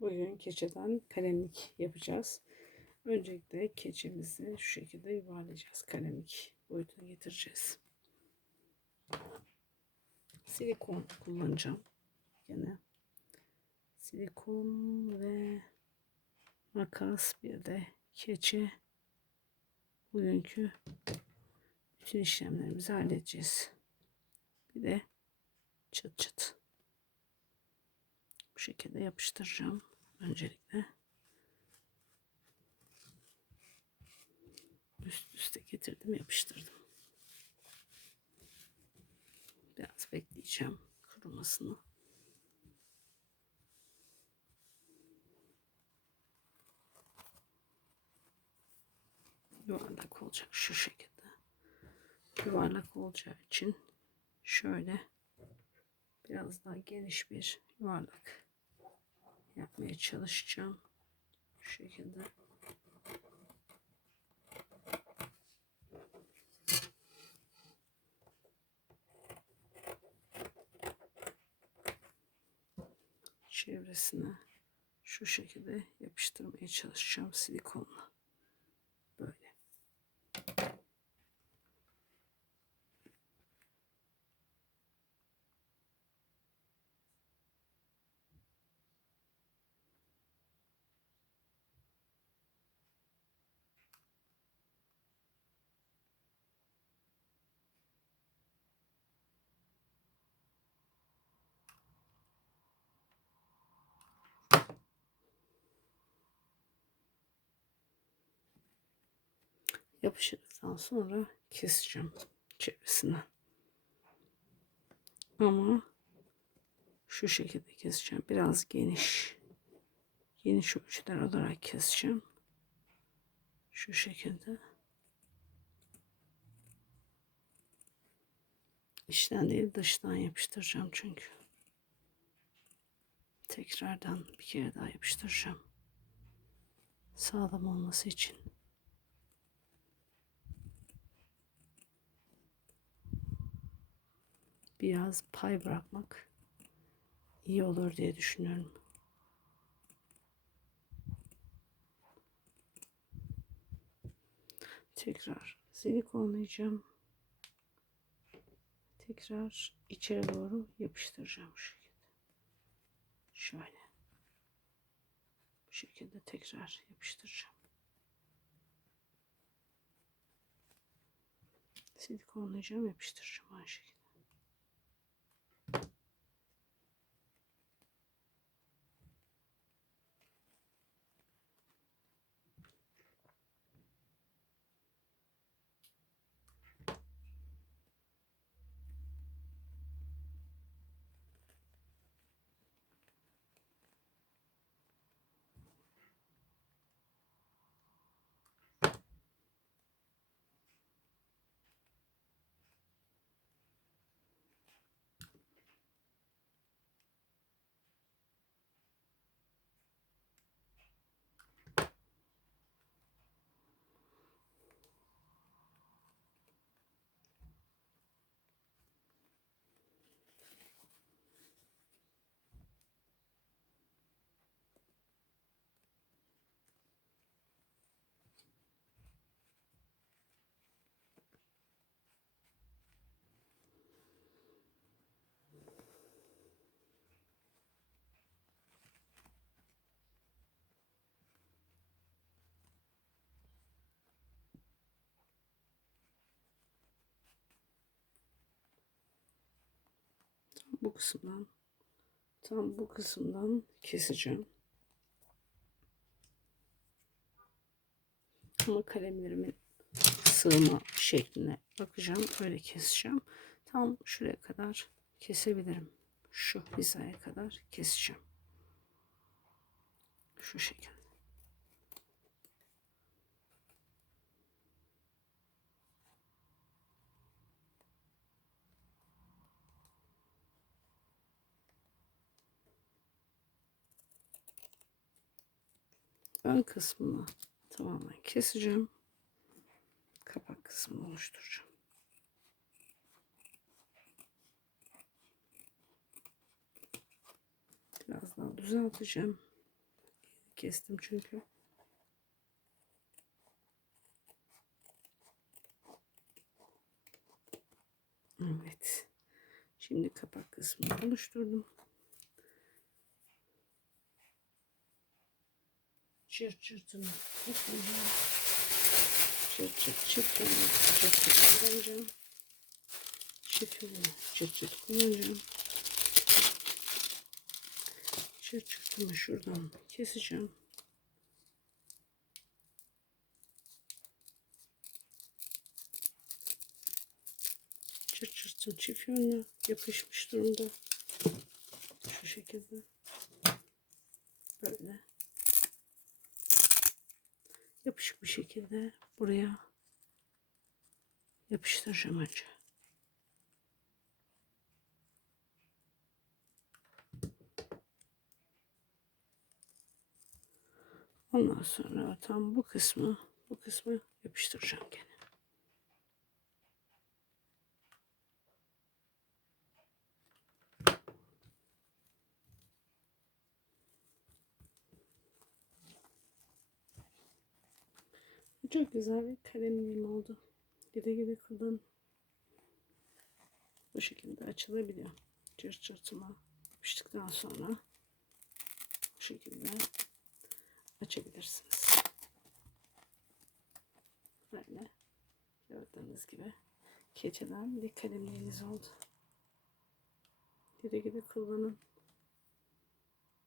Bugün keçeden kalemlik yapacağız. Öncelikle keçemizi şu şekilde yuvarlayacağız. Kalemlik boyutuna getireceğiz. Silikon kullanacağım. Yine silikon ve makas bir de keçe bugünkü bütün işlemlerimizi halledeceğiz. Bir de çıt çıt. Bu şekilde yapıştıracağım öncelikle. Üst üste getirdim yapıştırdım. Biraz bekleyeceğim kurumasını. Yuvarlak olacak şu şekilde. Yuvarlak olacağı için şöyle biraz daha geniş bir yuvarlak yapmaya çalışacağım. Şu şekilde. Çevresine şu şekilde yapıştırmaya çalışacağım silikonla. Böyle. Yapıştırdıktan sonra keseceğim çevresini. Ama şu şekilde keseceğim. Biraz geniş. Geniş ölçüler olarak keseceğim. Şu şekilde. İçten değil dıştan yapıştıracağım çünkü. Tekrardan bir kere daha yapıştıracağım. Sağlam olması için. Biraz pay bırakmak iyi olur diye düşünüyorum. Tekrar silikonlayacağım. Tekrar içeri doğru yapıştıracağım şu şekilde. Şöyle. Bu şekilde tekrar yapıştıracağım. Silikonlayacağım, yapıştıracağım aynı şekilde. Bu kısımdan tam bu kısımdan keseceğim. Ama kalemlerimin sığma şekline bakacağım. Öyle keseceğim. Tam şuraya kadar kesebilirim. Şu hizaya kadar keseceğim. Şu şekilde. Ön kısmını tamamen keseceğim. Kapak kısmını oluşturacağım. Biraz daha düzelteceğim. kestim çünkü. Evet. Şimdi kapak kısmını oluşturdum. Çırt çırtını yapacağım. Çırt çırt yönlü çırt çırt kullanacağım. Yönlü çırt çırt kullanacağım. Çırt çırtımı şuradan keseceğim. Çırt çırtım çift yönlü yapışmış durumda. Şu şekilde. Böyle. Yapışık bir şekilde buraya yapıştıracağım önce. Ondan sonra tam bu kısmı bu kısmı yapıştıracağım gene. Çok güzel bir kalemliğim oldu. Gide gide kullan. Bu şekilde açılabiliyor. Cırt cırtıma yapıştıktan sonra bu şekilde açabilirsiniz. Böyle gördüğünüz gibi keçeden bir kalemliğiniz oldu. Gide gide kullanın.